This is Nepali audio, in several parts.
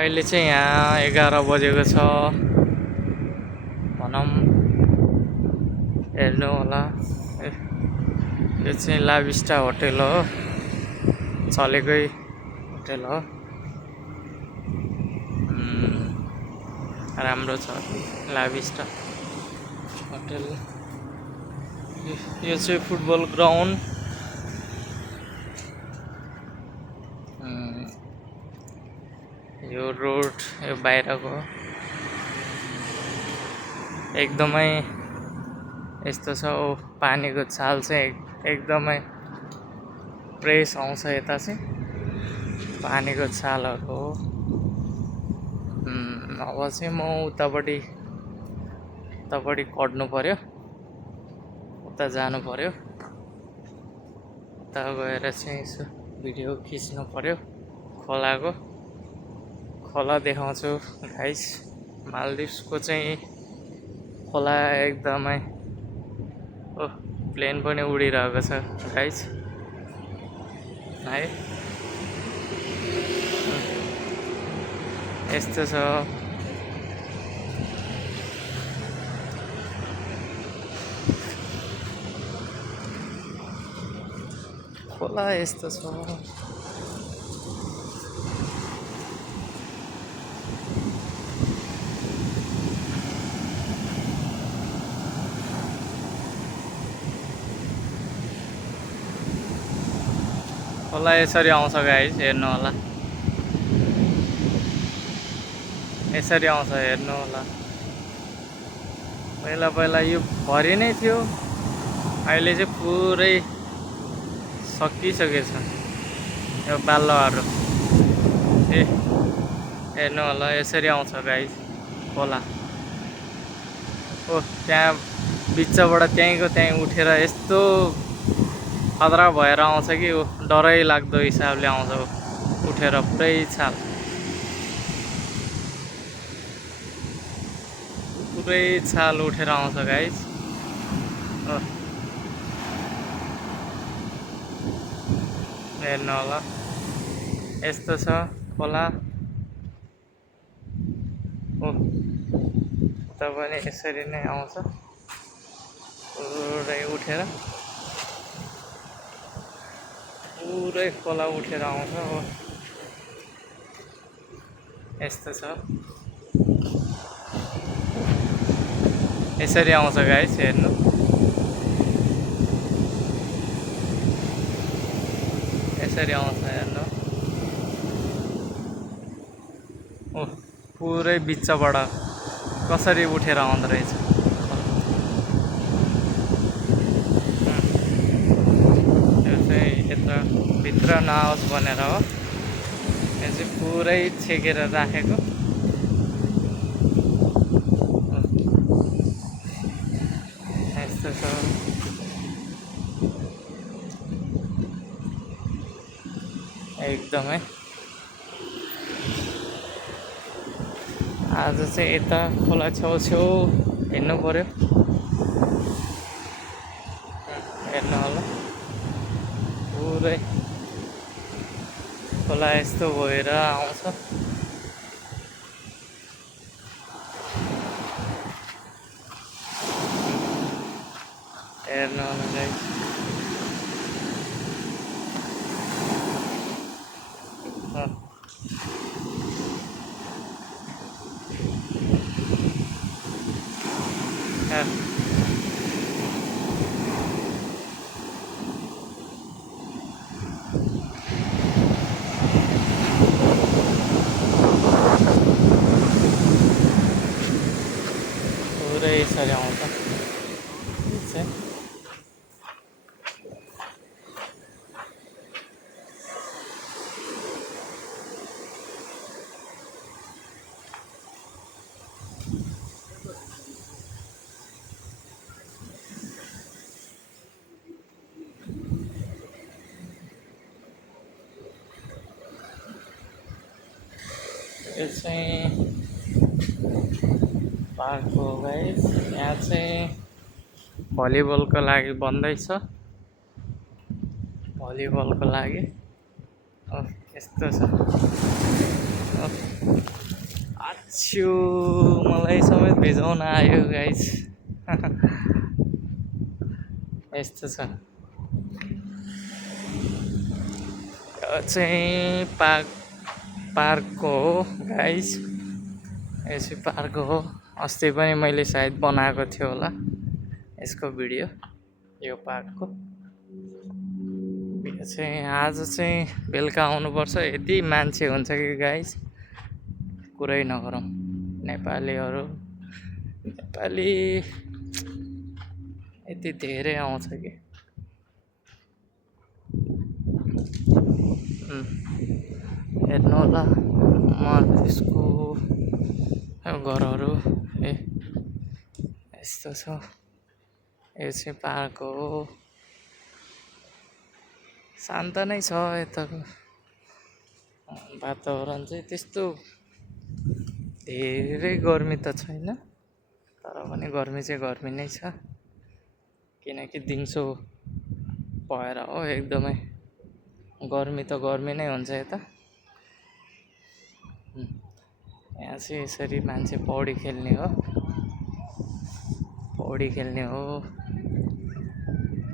अहिले चाहिँ यहाँ 11 बजेको छ भनौँ। हेर्नु होला, यो चाहिँ लाभिस्टा होटेल हो, चलेकै होटेल हो। राम्रो छ लाभिस्टा होटेल। यो चाहिँ फुटबल ग्राउन्ड। यो रोड यो बाहिरको एकदमै यस्तो छ। पानीको छाल चाहिँ एकदमै फ्रेस आउँछ। यता चाहिँ पानीको छालहरू हो। अब चाहिँ म उतापट्टि कट्नु पर्यो, उता जानु पर्यो। उता गएर चाहिँ यसो भिडियो खिच्नु पर्यो। खोला देखाउँछु गाइस। मालदिभ्सको चाहिँ खोला एकदमै प्लेन पनि उडिरहेको छ गाइस है। यस्तो छ। खोला यस्तो छ। खोला यसरी आउँछ गाइस, हेर्नु होला। यसरी आउँछ, हेर्नु होला। पहिला यो भरि नै थियो, अहिले चाहिँ पुरै सकिसकेछ यो बालुवाहरू। हेर्नु होला, यसरी आउँछ गाइस खोला। त्यहाँ बिचबाट त्यहीँ उठेर यस्तो खतरा भएर आउँछ कि डरै लाग्दो हिसाबले आउँछ उठेर पुरै छाल उठेर आउँछ गाइस। हेर्नु होला, यस्तो छ खोला। उता पनि यसरी नै आउँछ पुरै उठेर, पुरै खोला उठेर आउँछ हो। यस्तो छ, यसरी आउँछ गाइस। हेर्नु, यसरी आउँछ हेर्नु। पुरै बिचबाट कसरी उठेर आउँदो रहेछ। यो चाहिँ यता भित्र नआओस् भनेर हो। यो चाहिँ पुरै छेकेर राखेको। यस्तो छ। एकदमै आज चाहिँ यता खोला छेउ हिँड्नु पर्यो। हेर्नु होला, पुरै खोला यस्तो भएर आउँछ। हेर्नु होला गाइस। पुरै यसरी आउँछ। यो चाहिँ पार्क हो गाइस। यहाँ चाहिँ भलिबलको लागि बन्दैछ, भलिबलको लागि। यस्तो छ। आच्छ्यु मलाई समेत भिजाउन आयो गाइस। यस्तो छ। यो चाहिँ पार्कको हो गाइस। यो चाहिँ पार्क हो। अस्ति पनि मैले सायद बनाएको थियो होला यसको भिडियो, यो पार्कको। यो चाहिँ आज चाहिँ बेलुका आउनुपर्छ। यति मान्छे हुन्छ कि गाइस कुरै नगरौँ। नेपाली यति धेरै आउँछ कि हेर्नु होला। त्यसको घरहरू यस्तो छ। यो चाहिँ पार्क हो। शान्त नै छ यताको वातावरण चाहिँ। त्यस्तो धेरै गर्मी त छैन, तर पनि गर्मी चाहिँ गर्मी नै छ, किनकि दिउँसो भएर हो। एकदमै गर्मी त गर्मी नै हुन्छ यता। यहाँ चाहिँ यसरी मान्छे पौडी खेल्ने हो।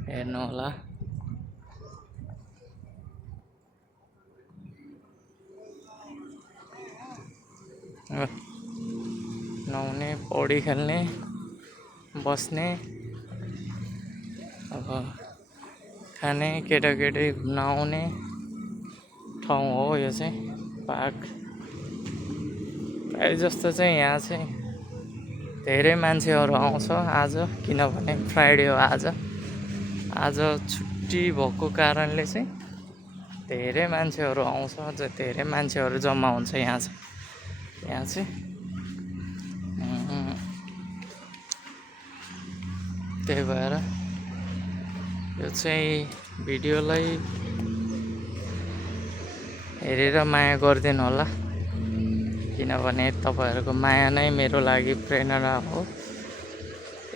हेर्नु होला। नुहाउने, पौडी खेल्ने, बस्ने, अब खाने, केटाकेटी घुम्न आउने ठाउँ हो यो चाहिँ पार्क। प्रायः जस्तो चाहिँ यहाँ चाहिँ धेरै मान्छेहरू आउँछ आज, किनभने फ्राइडे हो आज छुट्टी भएको कारणले चाहिँ धेरै मान्छेहरू आउँछ। धेरै मान्छेहरू जम्मा हुन्छ यहाँ चाहिँ त्यही भएर यो चाहिँ भिडियोलाई हेरेर माया गरिदिनु होला, किनभने तपाईँहरूको माया नै मेरो लागि प्रेरणा हो।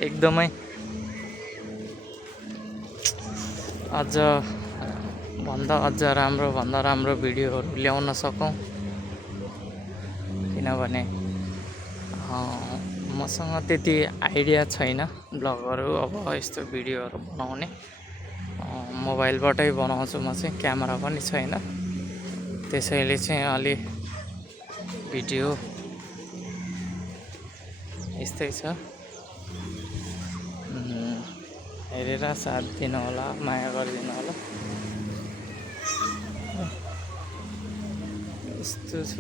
एकदमै अझ राम्रो भिडियोहरू ल्याउन सकौँ, किनभने मसँग त्यति आइडिया छैन ब्लगहरू अब यस्तो भिडियोहरू बनाउने। मोबाइलबाटै बनाउँछु म चाहिँ, क्यामेरा पनि छैन। त्यसैले चाहिँ अलि भिडियो यस्तै छ। हेरेर साथ दिनु होला, माया गरिदिनु होला। यस्तो छ।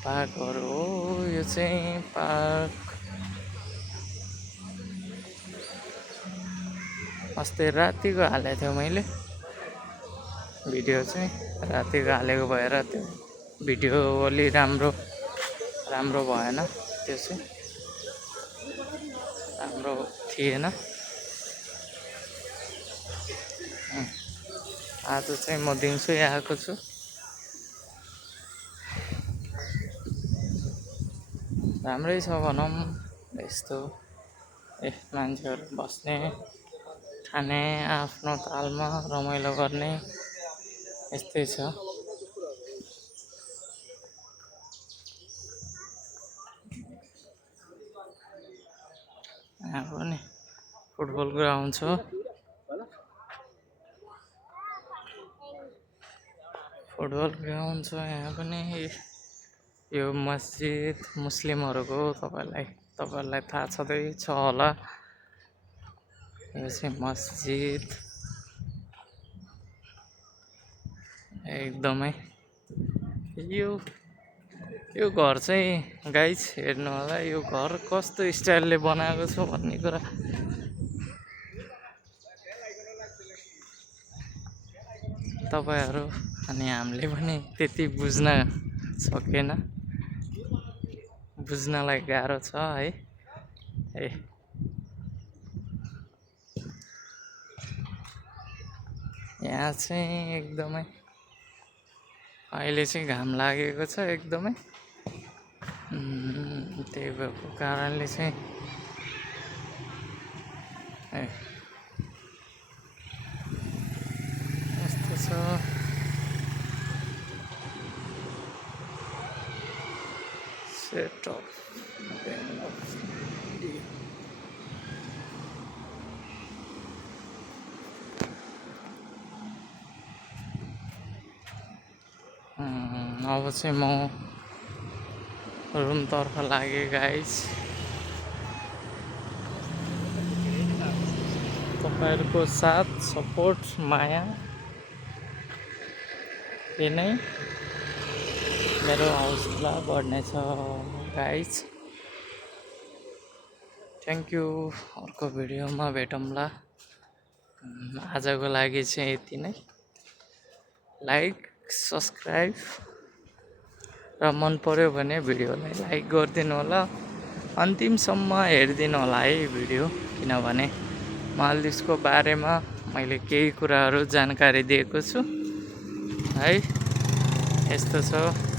पार्कहरू हो यो चाहिँ पार्क। अस्ति रातिको हालेको थियो मैले भिडियो चाहिँ, रातिको हालेको भएर त्यो भिडियो अलि राम्रो भएन। त्यो चाहिँ राम्रो थिएन। आज चाहिँ म दिउँसै आएको छु। राम्रै छ भनौँ। यस्तो मान्छेहरू बस्ने, खाने, आफ्नो तालमा रमाइलो गर्ने, यस्तै छ। यहाँ पनि फुटबल ग्राउन्ड छ। यहाँ पनि। यो मस्जिद मुस्लिमहरूको तपाईँहरूलाई थाहा छँदैछ होला। यो चाहिँ मस्जिद एकदमै। यो घर चाहिँ गाइस हेर्नु होला। यो घर कस्तो स्टाइलले बनाएको छ भन्ने कुरा तपाईँहरू अनि हामीले पनि त्यति बुझ्न सकेन। बुझ्नलाई गाह्रो छ है। यहाँ चाहिँ एकदमै अहिले चाहिँ घाम लागेको छ एकदमै। त्यही भएको कारणले चाहिँ रेट अफ अब चाहिँ म रुमतर्फ लागेँ गाइस। तपाईँहरूको साथ सपोर्ट माया यही नै मेरो हौसला बढ्नेछ गाइस। Thank you. अर्को भिडियोमा भेटौँला। आजको लागि चाहिँ यति नै। लाइक सब्सक्राइब र मन पर्यो भने भिडियोलाई लाइक गरिदिनु होला। अन्तिमसम्म हेरिदिनु होला है भिडियो, किनभने मालदिभ्सको बारेमा मैले केही कुराहरू जानकारी दिएको छु है। यस्तो छ।